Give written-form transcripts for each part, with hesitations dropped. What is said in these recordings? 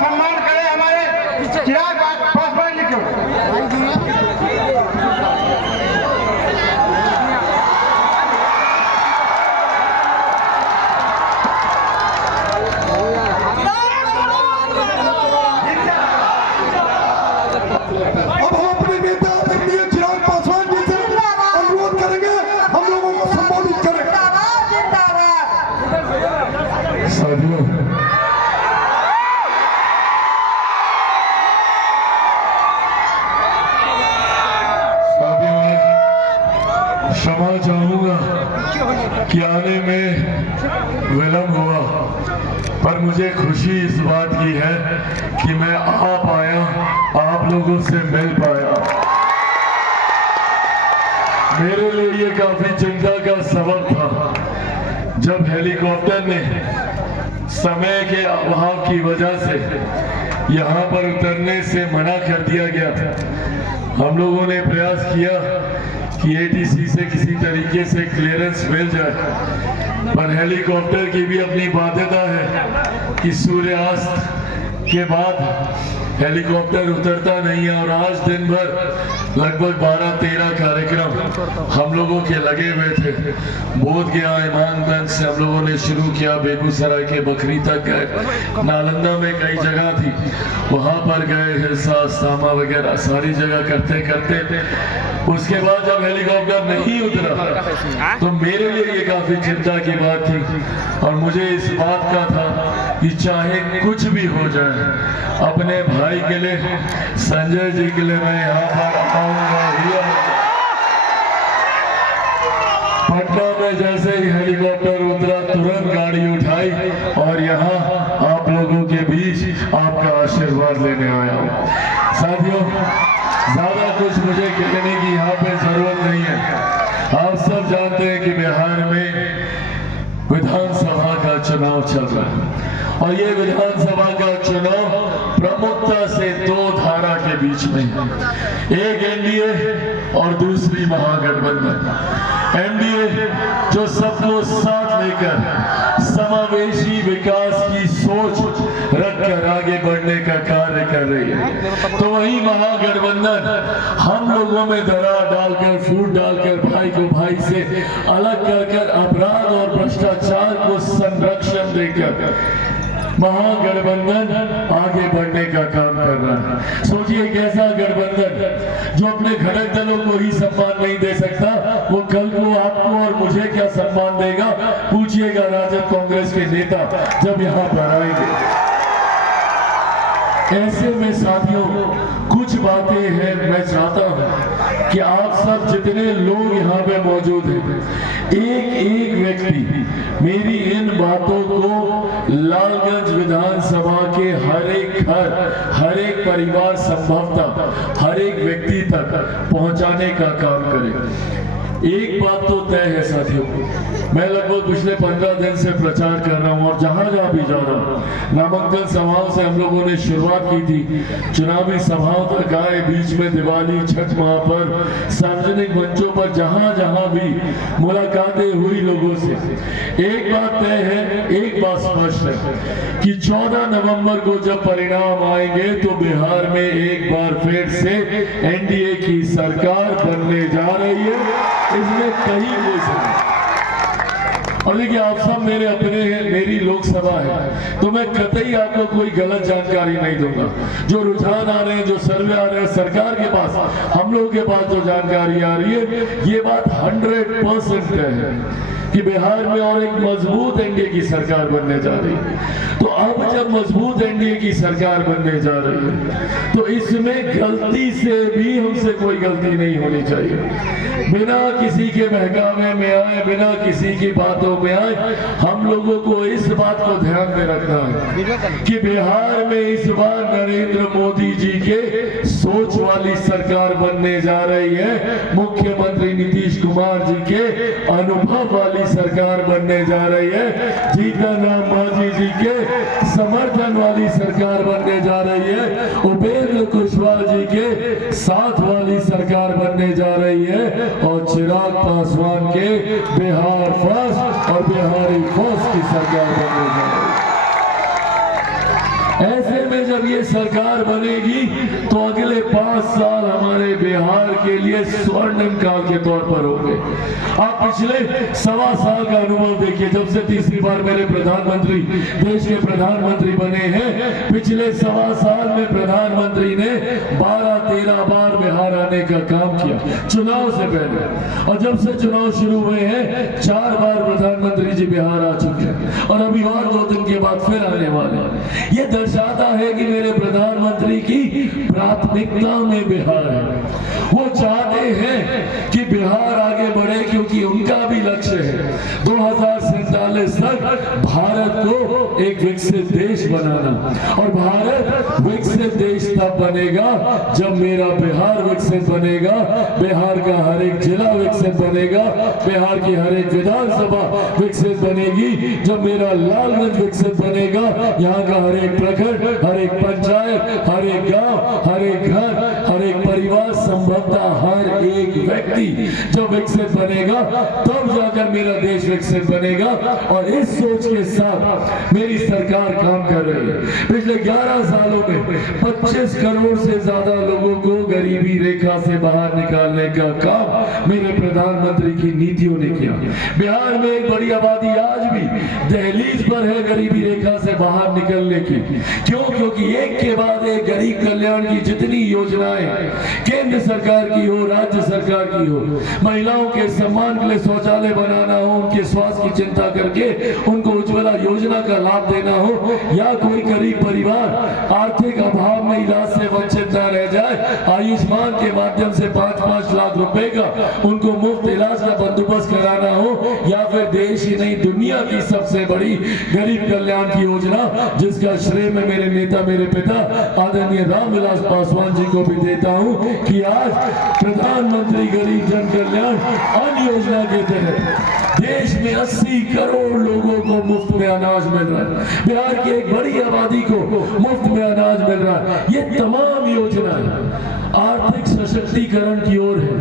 सम्मान करें हमारे चिराग पासवान जी को। अब हम अपने नेता आदरणीय चिराग पासवान जी से अनुरोध करेंगे हम लोगों को संबोधित करें। साथियों, क्षमा चाहूंगा कि आने में विलंब हुआ, पर मुझे खुशी इस बात की है कि मैं आ पाया, आप लोगों से मिल पाया। मेरे लिए ये काफी चिंता का सबब था जब हेलीकॉप्टर ने समय के अभाव की वजह से यहाँ पर उतरने से मना कर दिया गया था। हम लोगों ने प्रयास किया कि एटीसी से किसी तरीके से क्लियरेंस मिल जाए, पर हेलीकॉप्टर की भी अपनी बाध्यता है कि सूर्यास्त के बाद हेलीकॉप्टर उतरता नहीं है। और आज दिन भर लगभग 12-13 कार्यक्रम हम लोगों के लगे हुए थे। बोध गया, ईमानगंज से हम लोगों ने शुरू किया, बेगूसराय के बखरी तक गए, नालंदा में कई जगह थी वहां पर गए, हिरसा सामा वगैरह सारी जगह करते करते उसके बाद जब हेलीकॉप्टर नहीं उतरा तो मेरे लिए ये काफी चिंता की बात थी। और मुझे इस बात का था कि चाहे कुछ भी हो जाए, अपने भाई के लिए, संजय जी के लिए मैं यहाँ पर आऊंगा ही आऊंगा। पटना में जैसे ही हेलीकॉप्टर उतरा तुरंत गाड़ी उठाई और यहाँ आप लोगों के बीच आपका आशीर्वाद लेने आया हूँ। साथियों, ज्यादा कुछ मुझे कहने की यहाँ पे जरूरत नहीं है। आप सब जानते हैं कि बिहार में विधानसभा का चुनाव चल रहा है और ये विधानसभा का चुनाव प्रमुखता से दो धारा के बीच में है, एक एनडीए और दूसरी महागठबंधन। एनडीए जो सबको साथ लेकर समावेशी विकास की सोच रखकर आगे बढ़ने का कार्य कर रही है, तो वही महागठबंधन हम लोगों में दरार डालकर, फूट डालकर, भाई को भाई से अलग कर अपराध और भ्रष्टाचार को संरक्षण देकर महागठबंधन आगे बढ़ने का काम कर रहा है। सोचिए कैसा गठबंधन जो अपने घटक दलों को ही सम्मान नहीं दे सकता, वो कल को आपको और मुझे क्या सम्मान देगा? पूछिएगा राजद कांग्रेस के नेता जब यहाँ पर आएंगे। ऐसे में साथियों, कुछ बातें हैं, मैं चाहता हूं कि आप सब जितने लोग यहाँ पे मौजूद हैं, एक एक व्यक्ति मेरी इन बातों को लालगंज विधानसभा के हर एक घर, हर एक परिवार, संभवतः हर एक व्यक्ति तक पहुंचाने का काम करे। एक बात तो तय है साथियों, मैं लगभग पिछले 15 दिन से प्रचार कर रहा हूं और जहां जहां भी जा रहा हूं, नामांकन सभाओं से हम लोगों ने शुरुआत की थी, चुनावी सभाओं तक आए, बीच में दिवाली, छठ महापर्व, सार्वजनिक मंचों पर जहां जहां भी मुलाकातें हुई लोगों से, एक बात तय है, एक बात स्पष्ट है कि 14 नवंबर को जब परिणाम आएंगे तो बिहार में एक बार फिर से एनडीए की सरकार बनने जा रही है, इसमें कहीं कोई शक। और देखिए, आप सब मेरे अपने हैं, मेरी लोकसभा है, तो मैं कतई आपको कोई गलत जानकारी नहीं दूंगा। जो रुझान आ रहे हैं, जो सर्वे आ रहे हैं सरकार के पास, हम लोगों के पास जो जानकारी आ रही है, ये बात 100% है कि बिहार में और एक मजबूत एनडीए की सरकार बनने जा रही है। तो अब जब मजबूत एनडीए की सरकार बनने जा रही है तो इसमें गलती से भी हमसे कोई गलती नहीं होनी चाहिए। बिना किसी के बहकावे में आए, बिना किसी की बातों में आए, हम लोगों को इस बात को ध्यान में रखना है कि बिहार में इस बार नरेंद्र मोदी जी के सोच वाली सरकार बनने जा रही है, मुख्यमंत्री नीतीश कुमार जी के अनुभव वाली सरकार बनने जा रही है, जीतन राम मांझी जी के समर्थन वाली सरकार बनने जा रही है, उपेंद्र कुशवाहा जी के साथ वाली सरकार बनने जा रही है और चिराग पासवान के बिहार फर्स्ट और बिहारी फर्स्ट की सरकार बनने जा रही है। ऐसे में जब ये सरकार बनेगी तो अगले 5 साल हमारे बिहार के लिए स्वर्णिम काल के तौर पर होंगे। आप पिछले 1.25 साल का अनुभव देखिए, जब से तीसरी बार मेरे प्रधानमंत्री देश के प्रधानमंत्री बने हैं, पिछले 1.25 साल में प्रधानमंत्री ने 12-13 बार बिहार आने का काम किया चुनाव से पहले, और जब से चुनाव शुरू हुए हैं 4 बार प्रधानमंत्री जी बिहार आ चुके हैं और अभी और 2 दिन के बाद फिर आने वाले हैं। ये दर्शाता है कि मेरे प्रधानमंत्री की प्राथमिकता में बिहार है। वो चाहते हैं कि बिहार आगे बढ़े, क्योंकि उनका भी लक्ष्य है 2047 तक भारत को एक विकसित देश बनाना, और भारत विकसित देश तब बनेगा जब मेरा बिहार विकसित बनेगा, बिहार का हर एक जिला विकसित बनेगा, बिहार की हर एक विधानसभा विकसित बनेगी, जब मेरा लालगंज विकसित बनेगा, यहाँ का हर एक प्रखंड, हर एक पंचायत, हर एक गांव, हर एक घर, हर एक परिवार, संभवतः हर एक व्यक्ति जब विकसित बनेगा तब जाकर मेरा देश विकसित बनेगा। और इस सोच के साथ मेरी सरकार काम कर रही है। पिछले 11 सालों में 25 करोड़ से ज्यादा लोगों को गरीबी रेखा से बाहर निकालने का काम मेरे प्रधानमंत्री की नीतियों ने किया। बिहार में एक बड़ी आबादी आज भी दहलीज पर है गरीबी रेखा से बाहर निकलने की। क्यों? क्योंकि एक के बाद एक गरीब कल्याण की जितनी योजनाएं केंद्र सरकार की हो, राज्य सरकार की हो, महिलाओं के सम्मान के लिए शौचालय बनाना हो, उनके स्वास्थ्य की चिंता करके उनको उज्ज्वला योजना का लाभ देना हो, या कोई गरीब परिवार आर्थिक अभाव में इलाज से वंचित न रह जाए, आयुष्मान के माध्यम से 5-5 लाख रुपए का उनको मुफ्त इलाज का बंदोबस्त कराना हो, या फिर देश ही नहीं दुनिया की सबसे बड़ी गरीब कल्याण की योजना जिसका श्रेय मैं मेरे नेता, मेरे पिता आदरणीय रामविलास पासवान जी को भी देता हूं कि आज प्रधानमंत्री गरीब जन कल्याण अन्न योजना के तहत देश में 80 करोड़ लोगों को मुफ्त में अनाज मिल रहा है। बिहार की एक बड़ी आबादी को मुफ्त में अनाज मिल रहा है। ये तमाम योजनाएं आर्थिक सशक्तिकरण की ओर है।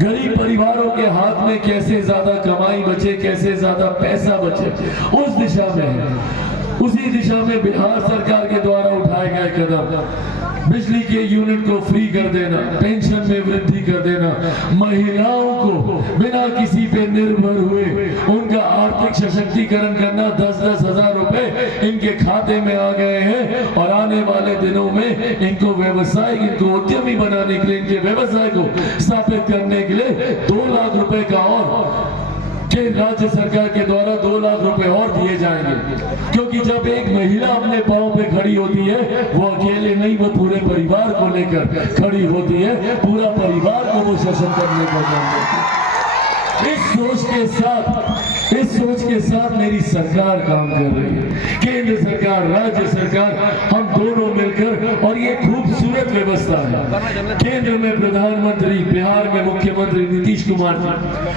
गरीब परिवारों के हाथ में कैसे ज्यादा कमाई बचे, कैसे ज्यादा पैसा बचे, उस दिशा में है। उसी दिशा में बिहार सरकार के द्वारा उठाए गए कदम, बिजली के यूनिट को फ्री कर देना, पेंशन में वृद्धि कर देना, महिलाओं को बिना किसी पे निर्भर हुए उनका आर्थिक सशक्तिकरण करना, 10-10 हजार रुपए इनके खाते में आ गए हैं, और आने वाले दिनों में इनको व्यवसाय, इनको उद्यमी बनाने के लिए, इनके व्यवसाय को स्थापित करने के लिए 2 लाख रुपए का और राज्य सरकार के द्वारा 2 लाख रुपए और दिए जाएंगे। क्योंकि जब एक महिला अपने पांव पे खड़ी होती है, वो अकेले नहीं, वो पूरे परिवार को लेकर खड़ी होती है, पूरा परिवार को वो सशक्त करने का काम करती है। इस सोच के साथ मेरी सरकार काम कर रही है। केंद्र सरकार, राज्य सरकार, हम दोनों मिलकर, और ये खूबसूरत व्यवस्था है। केंद्र में प्रधानमंत्री, बिहार में मुख्यमंत्री नीतीश कुमार जी,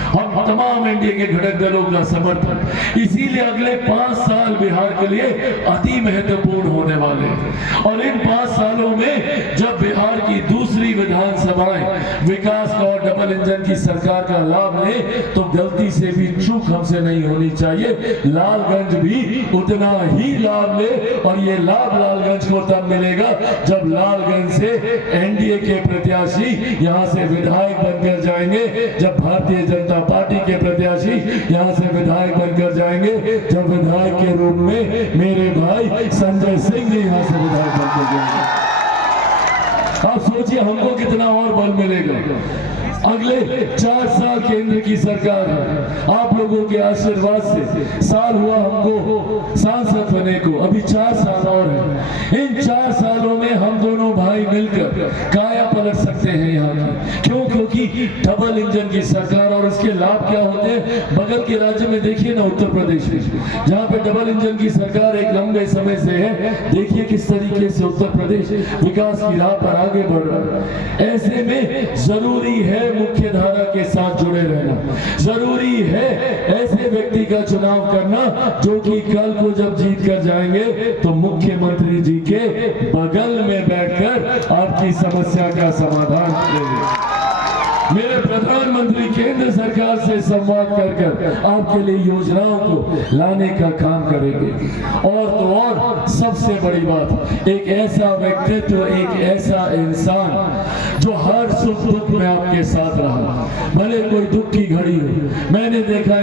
हम तमाम एनडीए के घटक दलों का समर्थन। इसीलिए अगले 5 साल बिहार के लिए अति महत्वपूर्ण होने वाले हैं। और इन 5 सालों में जब बिहार की दूसरी विधानसभाएं विकास का और डबल इंजन की सरकार का लाभ ले, तो गलती से भी चूक हमसे नहीं होनी चाहिए। लालगंज भी उतना ही लाभ ले, और ये लाभ लालगंज को तब मिलेगा जब लालगंज से एनडीए के प्रत्याशी यहां से विधायक बनकर जाएंगे, जब भारतीय जनता पार्टी के प्रत्याशी यहां से विधायक बनकर जाएंगे, जब विधायक के रूप में मेरे भाई संजय सिंह जी यहां से विधायक बनकर जाएंगे। आप सोचिए हमको कितना और बल मिलेगा। अगले 4 साल केंद्र की सरकार है। आप लोगों के आशीर्वाद से साल हुआ हमको सांसद बने को, अभी 4 साल और है। इन 4 सालों में हम दोनों भाई मिलकर काया पलट सकते हैं यहाँ की। क्यों? क्योंकि डबल इंजन की सरकार, और इसके लाभ क्या होते हैं बगल के राज्य में देखिए ना, उत्तर प्रदेश में, जहाँ पे डबल इंजन की सरकार एक लंबे समय से है, देखिए किस तरीके से उत्तर प्रदेश विकास की राह पर आगे बढ़ रहा है। ऐसे में जरूरी है मुख्य धारा के साथ जुड़े रहना, जरूरी है ऐसे व्यक्ति का चुनाव करना जो कि कल को जब जीत कर जाएंगे तो मुख्यमंत्री जी के बगल में बैठकर आपकी समस्या का समाधान करेंगे। मेरे प्रधानमंत्री केंद्र सरकार से संवाद कर आपके लिए योजनाओं को लाने का काम करेंगे। और तो और सबसे बड़ी बात, एक ऐसा व्यक्तित्व, एक ऐसा इंसान जो हर सुख दुख में आपके साथ रहा, भले कोई दुख की घड़ी हो। मैंने देखा